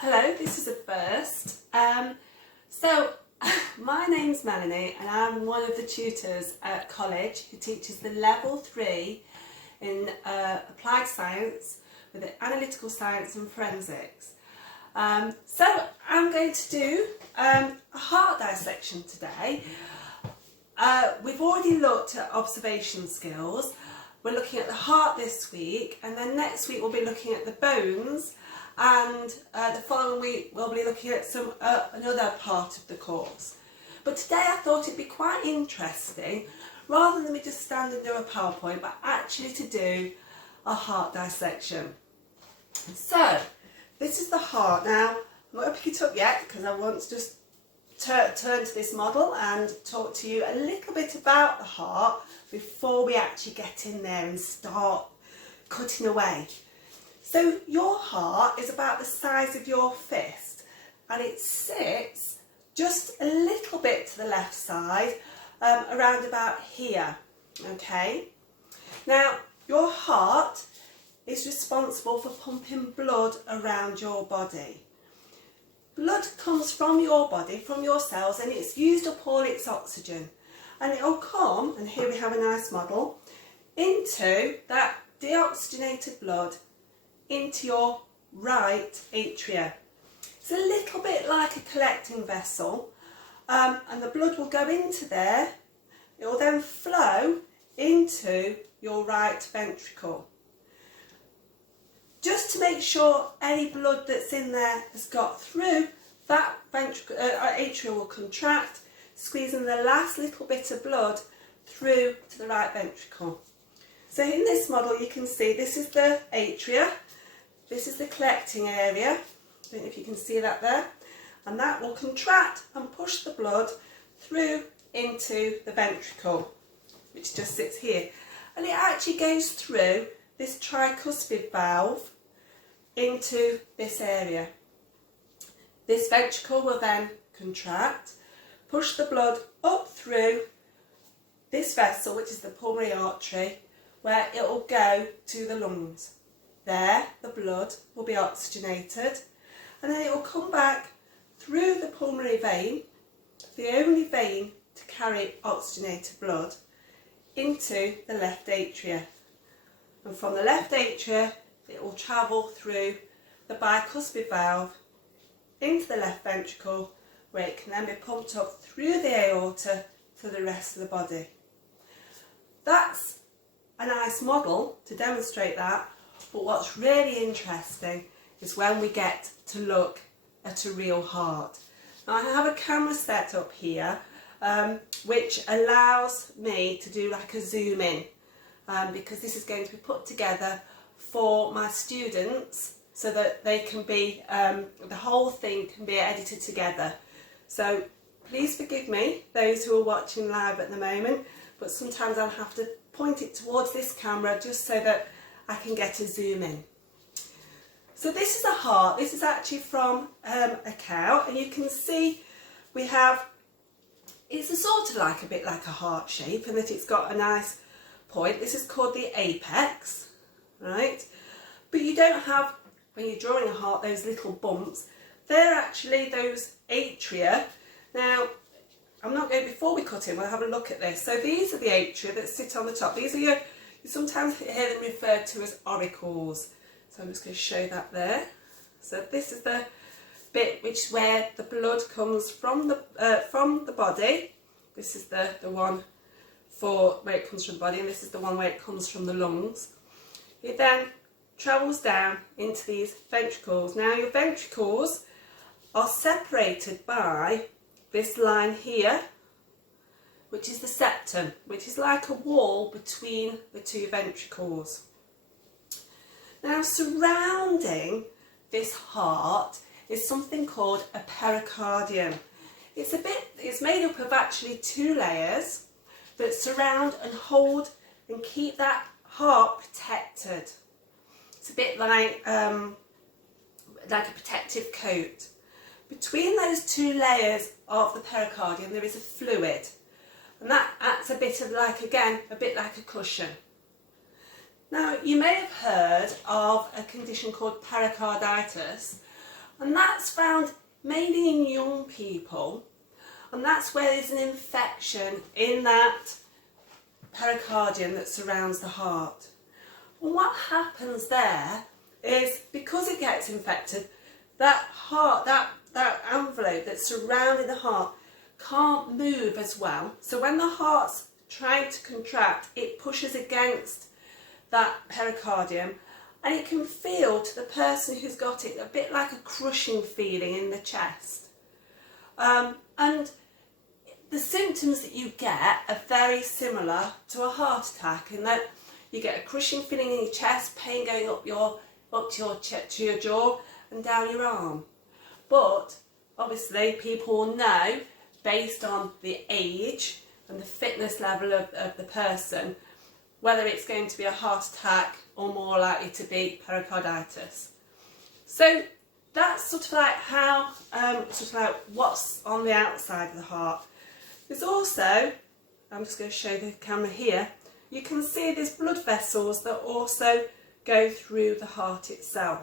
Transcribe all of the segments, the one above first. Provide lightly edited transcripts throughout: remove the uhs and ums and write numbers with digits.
Hello, this is a first. So my name's Melanie and I'm one of the tutors at college who teaches the level 3 in applied science with analytical science and forensics. So I'm going to do a heart dissection today. We've already looked at observation skills. We're looking at the heart this week, and then next week we'll be looking at the bones, and the following week we'll be looking at some another part of the course. But today I thought it'd be quite interesting, rather than me just stand and do a PowerPoint, but actually to do a heart dissection. So this is the heart. Now I'm not going to pick it up yet because I want to just turn to this model and talk to you a little bit about the heart before we actually get in there and start cutting away. So your heart is about the size of your fist, and it sits just a little bit to the left side, around about here. Okay, now your heart is responsible for pumping blood around your body. Blood comes from your body, from your cells, and it's used up all its oxygen, and it will come, and here we have a nice model, into that deoxygenated blood into your right atria. It's a little bit like a collecting vessel, and the blood will go into there. It will then flow into your right ventricle. Just to make sure any blood that's in there has got through, that ventricle, atria will contract, squeezing the last little bit of blood through to the right ventricle. So in this model you can see this is the atria, this is the collecting area, I don't know if you can see that there, and that will contract and push the blood through into the ventricle, which just sits here, and it actually goes through this tricuspid valve into this area. This ventricle will then contract, push the blood up through this vessel, which is the pulmonary artery, where it will go to the lungs. There the blood will be oxygenated, and then it will come back through the pulmonary vein, the only vein to carry oxygenated blood, into the left atria. And from the left atria it will travel through the bicuspid valve into the left ventricle, where it can then be pumped up through the aorta to the rest of the body. That's a nice model to demonstrate that, but what's really interesting is when we get to look at a real heart. Now I have a camera set up here which allows me to do like a zoom in, because this is going to be put together for my students so that they can be, the whole thing can be edited together. So please forgive me, those who are watching live at the moment, but sometimes I'll have to point it towards this camera just so that I can get a zoom in. So this is a heart. This is actually from a cow, and you can see we have, it's a sort of like a bit like a heart shape, and that it's got a nice point. This is called the apex, right? But you don't have, when you're drawing a heart, those little bumps. They're actually those atria. Now, I'm not going, before we cut in, we'll have a look at this. So these are the atria that sit on the top. These are you sometimes hear them referred to as auricles. So I'm just going to show that there. So this is the bit which where the blood comes from the body. This is the one for where it comes from the body, and this is the one where it comes from the lungs. It then travels down into these ventricles. Now your ventricles are separated by this line here, which is the septum, which is like a wall between the two ventricles. Now surrounding this heart is something called a pericardium. It's made up of actually 2 layers that surround and hold and keep that heart protected. It's a bit like a protective coat. Between those 2 layers of the pericardium there is a fluid, and that acts a bit like a cushion. Now you may have heard of a condition called pericarditis, And that's found mainly in young people, and that's where there's an infection in that pericardium that surrounds the heart. And what happens there is, because it gets infected, that heart, that envelope that's surrounding the heart can't move as well. So when the heart's trying to contract, it pushes against that pericardium, and it can feel to the person who's got it a bit like a crushing feeling in the chest. And the symptoms that you get are very similar to a heart attack, in that you get a crushing feeling in your chest, pain going up to your jaw and down your arm. But obviously people will know, based on the age and the fitness level of the person, whether it's going to be a heart attack or more likely to be pericarditis. So that's sort of like how, what's on the outside of the heart. There's also, I'm just going to show the camera here, you can see there's blood vessels that also go through the heart itself.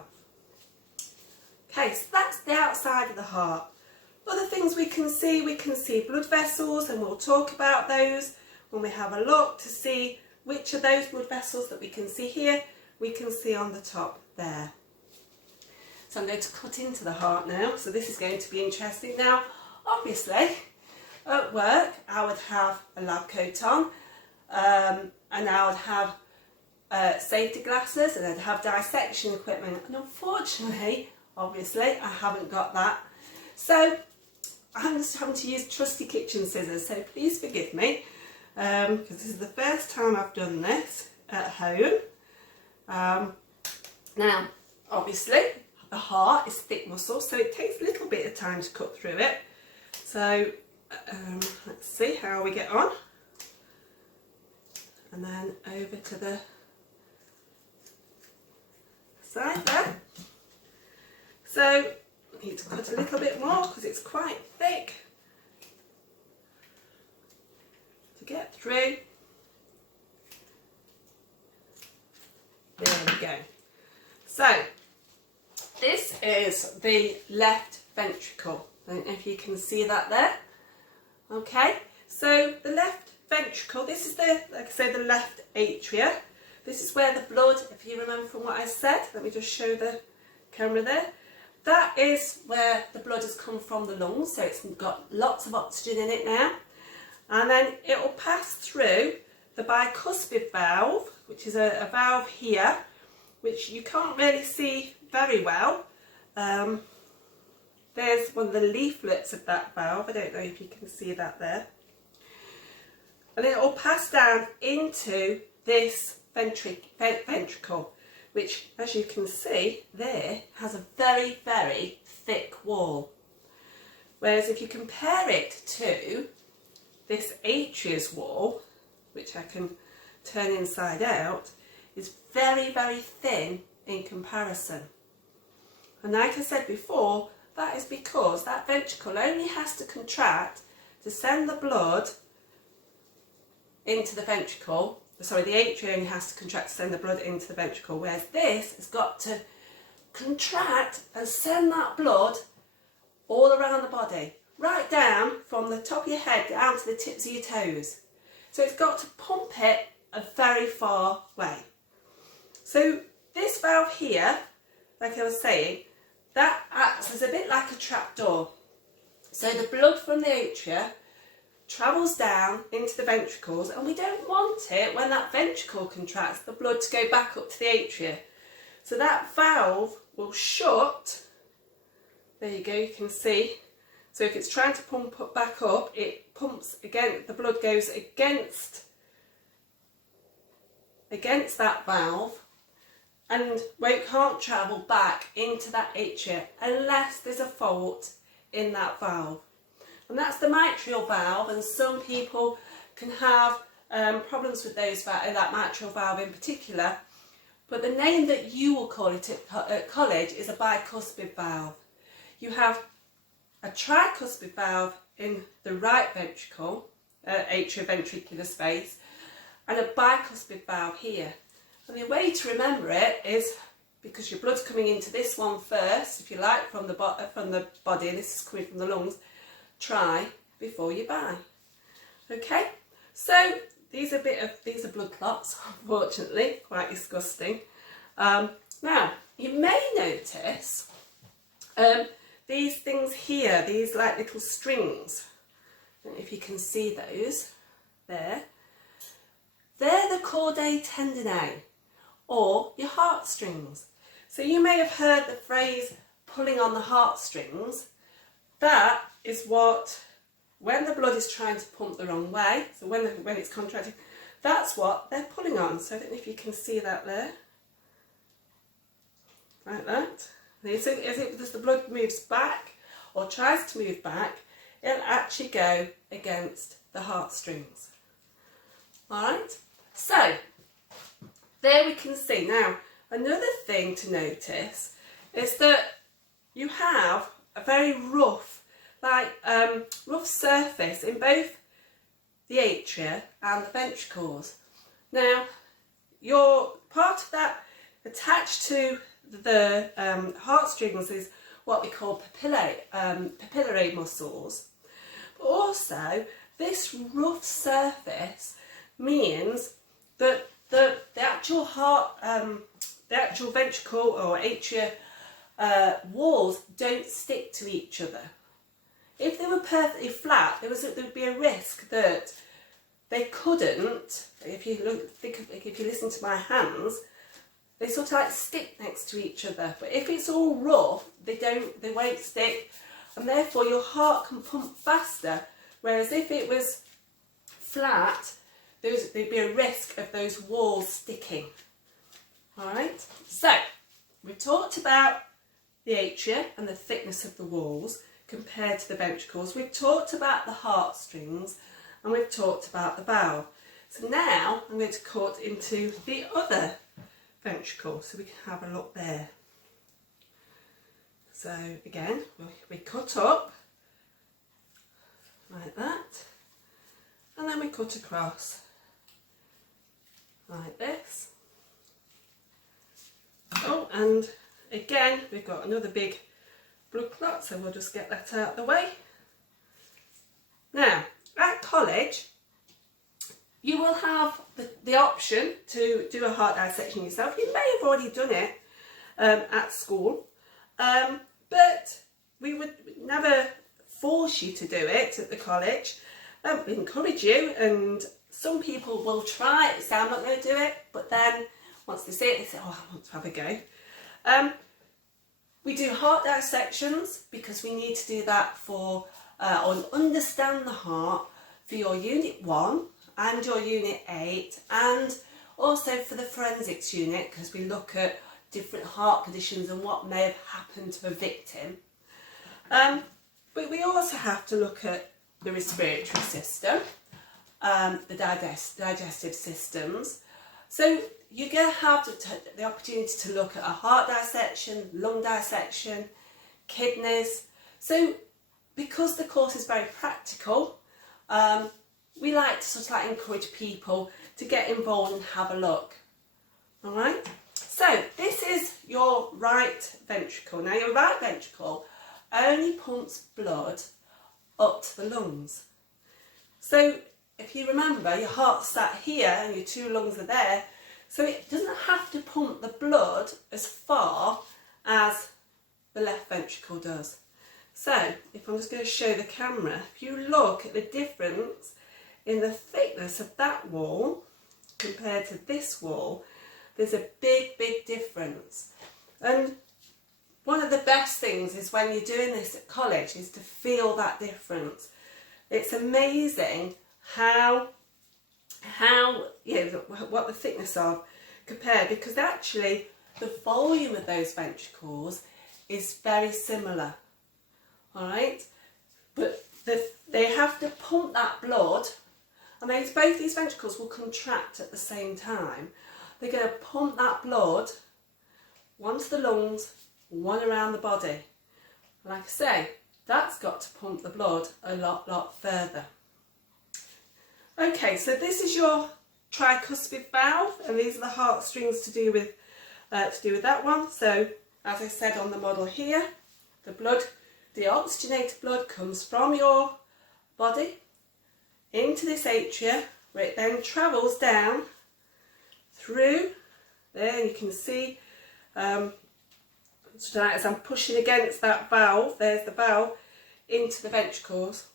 Okay, so that's the outside of the heart. Other things we can see blood vessels, and we'll talk about those when we have a look to see which of those blood vessels that we can see here, we can see on the top there. So I'm going to cut into the heart now, so this is going to be interesting. Now, obviously, at work, I would have a lab coat on, and I would have safety glasses, and I'd have dissection equipment. And unfortunately, obviously, I haven't got that. So I'm just having to use trusty kitchen scissors, so please forgive me, because this is the first time I've done this at home. Now, obviously, the heart is thick muscle, so it takes a little bit of time to cut through it. So let's see how we get on. And then over to the side there. So I need to cut a little bit more because it's quite thick to get through. There we go. So this is the left ventricle. I don't know if you can see that there. Okay, so the left ventricle, this is the, like I say, the left atria. This is where the blood, if you remember from what I said, let me just show the camera there. That is where the blood has come from the lungs, so it's got lots of oxygen in it now. And then it will pass through the bicuspid valve, which is a valve here, which you can't really see very well. There's one of the leaflets of that valve. I don't know if you can see that there. And it will pass down into this ventricle, which, as you can see there, has a very, very thick wall. Whereas if you compare it to this atria's wall, which I can turn inside out, is very, very thin in comparison. And like I said before, that is because that ventricle only has to contract to send the blood into the ventricle. Sorry, the atria only has to contract to send the blood into the ventricle, whereas this has got to contract and send that blood all around the body, right down from the top of your head down to the tips of your toes. So it's got to pump it a very far way. So this valve here, like I was saying, that acts as a bit like a trapdoor. So the blood from the atria travels down into the ventricles, and we don't want it, when that ventricle contracts, the blood to go back up to the atria. So that valve will shut. There you go, you can see. So if it's trying to pump back up, it pumps again, the blood goes against that valve, and can't travel back into that atria unless there's a fault in that valve. And that's the mitral valve, and some people can have problems with that mitral valve in particular. But the name that you will call it at college is a bicuspid valve. You have a tricuspid valve in the right ventricle, atrioventricular space, and a bicuspid valve here. And the way to remember it is, because your blood's coming into this one first, if you like, from the body, and this is coming from the lungs, try before you buy. Okay, so these are blood clots, unfortunately, quite disgusting. Now, you may notice these things here, these like little strings. I don't know if you can see those there. They're the chordae tendineae, or your heartstrings. So you may have heard the phrase pulling on the heartstrings. That is what, when the blood is trying to pump the wrong way, so when it's contracting, that's what they're pulling on. So I don't know if you can see that there. Like that. As the blood moves back, or tries to move back, it'll actually go against the heartstrings. Alright, so there we can see. Now, another thing to notice is that you have a very rough surface in both the atria and the ventricles. Now, your part of that attached to the heartstrings is what we call papillary muscles. But also, this rough surface means that the actual heart, the actual ventricle or atria walls don't stick to each other. If they were perfectly flat, there would be a risk that they couldn't. If you listen to my hands, they sort of like stick next to each other. But if it's all rough, they won't stick, and therefore your heart can pump faster. Whereas if it was flat, there'd be a risk of those walls sticking. Alright, so we've talked about the atria and the thickness of the walls compared to the ventricles. We've talked about the heartstrings, and we've talked about the valve. So now I'm going to cut into the other ventricle so we can have a look there. So again, we cut up like that, and then we cut across like this. Oh, and again we've got another big blood clot, so we'll just get that out of the way. Now, at college you will have the option to do a heart dissection yourself. You may have already done it at school, but we would never force you to do it at the college. We encourage you, and some people will try it, say I'm not going to do it, but then once they see it, they say, oh, I want to have a go. We do heart dissections because we need to do that for understand the heart for your Unit 1 and your Unit 8, and also for the forensics unit, because we look at different heart conditions and what may have happened to a victim. But we also have to look at the respiratory system, the digestive systems. So you're going to have the opportunity to look at a heart dissection, lung dissection, kidneys. So because the course is very practical, we like to sort of like encourage people to get involved and have a look. Alright, so this is your right ventricle. Now your right ventricle only pumps blood up to the lungs. So if you remember, your heart's sat here and your two lungs are there, so it doesn't have to pump the blood as far as the left ventricle does. So if I'm just going to show the camera, if you look at the difference in the thickness of that wall compared to this wall, there's a big difference. And one of the best things is when you're doing this at college is to feel that difference. It's amazing how what the thickness of compared, because actually the volume of those ventricles is very similar. Alright, but they have to pump that blood, and both these ventricles will contract at the same time. They're going to pump that blood, one to the lungs, one around the body. Like I say, that's got to pump the blood a lot further. Okay, so this is your tricuspid valve, and these are the heartstrings to do with to do with that one. So as I said on the model here, the blood, the oxygenated blood comes from your body into this atria, where it then travels down through there, and you can see as I'm pushing against that valve, there's the valve, into the ventricles.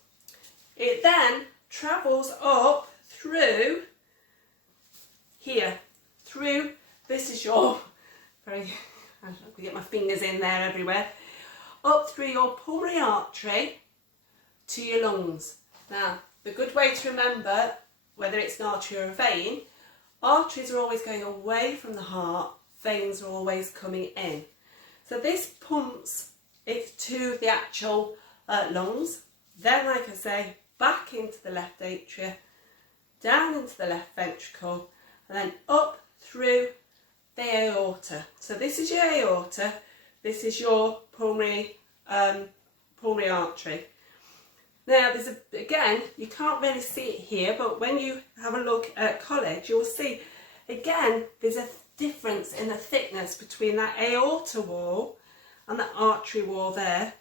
It then travels up through here, through, this is your, I can get my fingers in there everywhere, up through your pulmonary artery to your lungs. Now, the good way to remember whether it's an artery or a vein, arteries are always going away from the heart, veins are always coming in. So this pumps it to the actual lungs, then like I say, back into the left atria, down into the left ventricle, and then up through the aorta. So this is your aorta, this is your pulmonary artery. Now there's again, you can't really see it here, but when you have a look at college, you'll see again there's a difference in the thickness between that aorta wall and the artery wall there.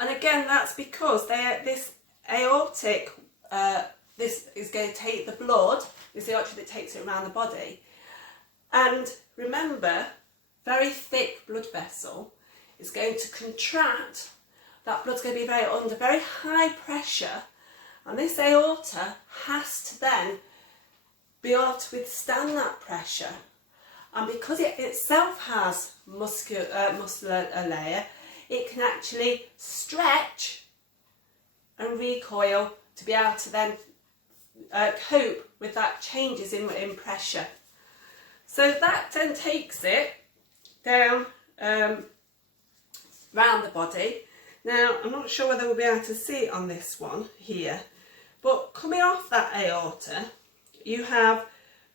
And again, that's because this aortic, this is going to take the blood, it's the artery that takes it around the body. And remember, very thick blood vessel is going to contract, that blood's going to be under very high pressure, and this aorta has to then be able to withstand that pressure. And because it itself has muscular layer, it can actually stretch and recoil to be able to then cope with that changes in pressure. So that then takes it down round the body. Now I'm not sure whether we'll be able to see it on this one here, but coming off that aorta you have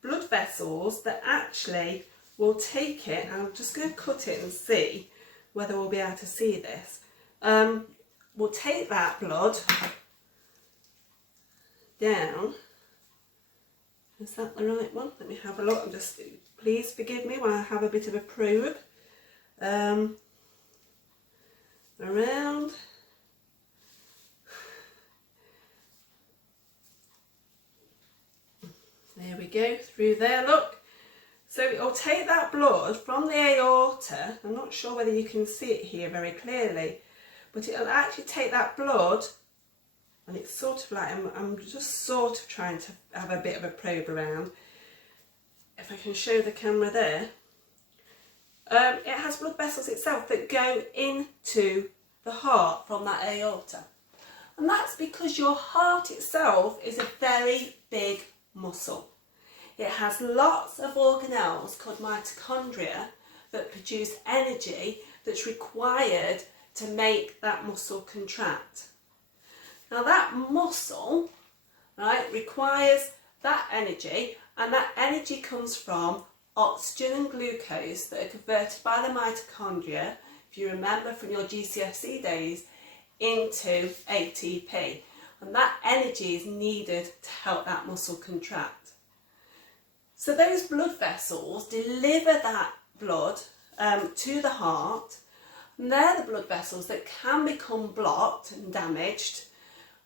blood vessels that actually will take it, and I'm just going to cut it and see whether we'll be able to see this. We'll take that blood down. Is that the right one? Let me have a look. I'm just, please forgive me while I have a bit of a probe. Around. There we go, through there, look. So it'll take that blood from the aorta, I'm not sure whether you can see it here very clearly, but it'll actually take that blood, and it's sort of like, I'm just sort of trying to have a bit of a probe around. If I can show the camera there. It has blood vessels itself that go into the heart from that aorta. And that's because your heart itself is a very big muscle. It has lots of organelles called mitochondria that produce energy that's required to make that muscle contract. Now that muscle, right, requires that energy, and that energy comes from oxygen and glucose that are converted by the mitochondria, if you remember from your GCSE days, into ATP. And that energy is needed to help that muscle contract. So those blood vessels deliver that blood to the heart, and they're the blood vessels that can become blocked and damaged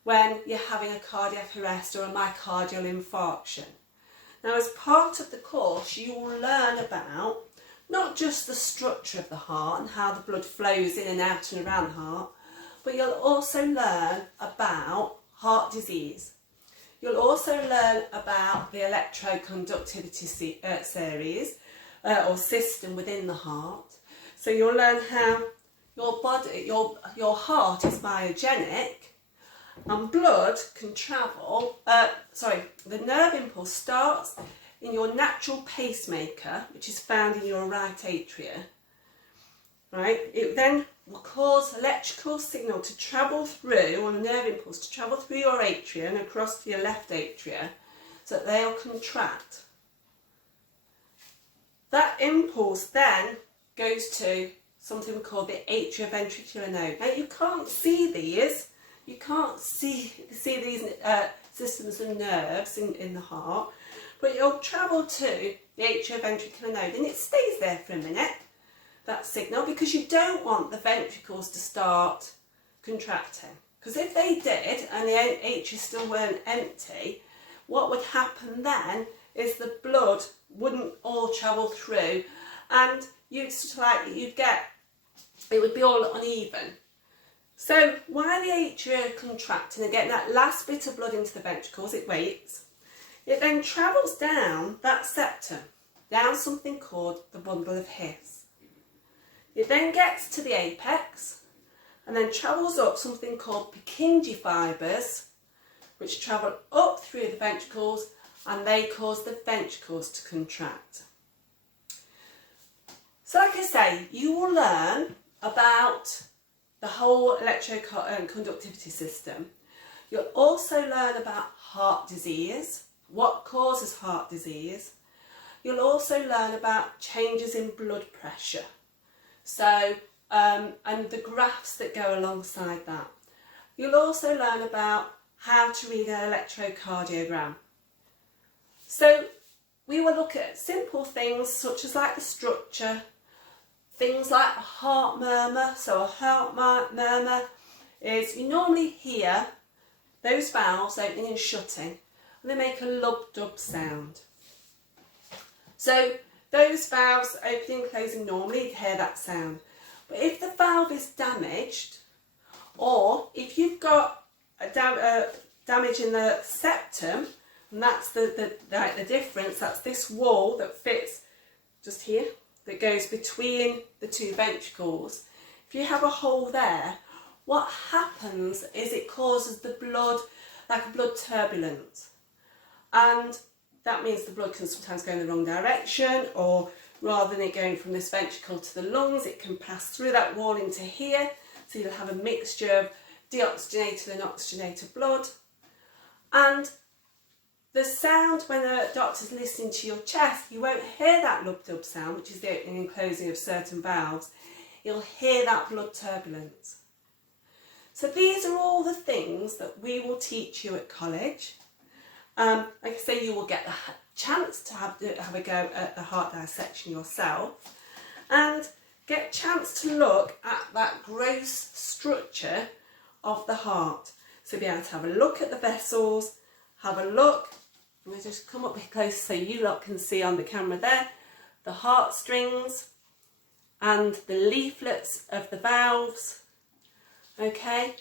when you're having a cardiac arrest or a myocardial infarction. Now, as part of the course, you will learn about not just the structure of the heart and how the blood flows in and out and around the heart, but you'll also learn about heart disease. You'll also learn about the electroconductivity series or system within the heart. So you'll learn how your body, your heart is biogenic, and blood can travel, the nerve impulse starts in your natural pacemaker, which is found in your right atria, right? It then will cause electrical signal to travel through, or a nerve impulse to travel through your atria and across to your left atria, so that they'll contract. That impulse then goes to something we call the atrioventricular node. Now you can't see these. You can't see these systems of nerves in the heart, but it'll travel to the atrioventricular node and it stays there for a minute, that signal, because you don't want the ventricles to start contracting. Because if they did and the atria still weren't empty, what would happen then is the blood wouldn't all travel through, and it would be all uneven. So while the atria are contracting and getting that last bit of blood into the ventricles, it waits. It then travels down that septum, down something called the bundle of His. It then gets to the apex and then travels up something called Purkinje fibres, which travel up through the ventricles, and they cause the ventricles to contract. So like I say, you will learn about the whole electroconductivity system. You'll also learn about heart disease, what causes heart disease. You'll also learn about changes in blood pressure. So, and the graphs that go alongside that. You'll also learn about how to read an electrocardiogram. So we will look at simple things such as like the structure, things like a heart murmur. So a heart murmur is, you normally hear those valves opening and shutting, and they make a lub-dub sound. So those valves opening and closing, normally you hear that sound. But if the valve is damaged, or if you've got a damage in the septum, and that's the difference, that's this wall that fits just here, that goes between the two ventricles. If you have a hole there, what happens is it causes the blood, like a blood turbulence. And that means the blood can sometimes go in the wrong direction, or rather than it going from this ventricle to the lungs, it can pass through that wall into here. So you'll have a mixture of deoxygenated and oxygenated blood. And the sound when a doctor's listening to your chest, you won't hear that lub-dub sound, which is the opening and closing of certain valves. You'll hear that blood turbulence. So these are all the things that we will teach you at college. Like I say, you will get the chance to have a go at the heart dissection yourself and get a chance to look at that gross structure of the heart. So be able to have a look at the vessels, have a look, I'm going to just come up a bit closer so you lot can see on the camera there, the heart strings and the leaflets of the valves, okay,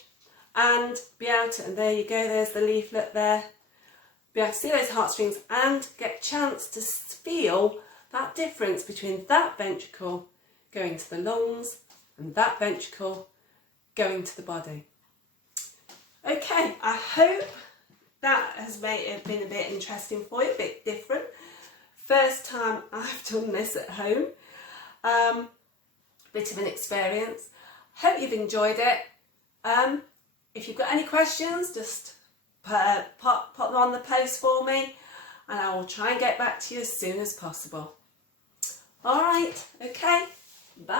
and be able to, and there you go, there's the leaflet there, be able to see those heart strings and get a chance to feel that difference between that ventricle going to the lungs and that ventricle going to the body. Okay, I hope that has made it been a bit interesting for you, a bit different. First time I've done this at home. Bit of an experience. Hope you've enjoyed it. If you've got any questions, just pop them on the post for me and I will try and get back to you as soon as possible. Alright, okay, bye.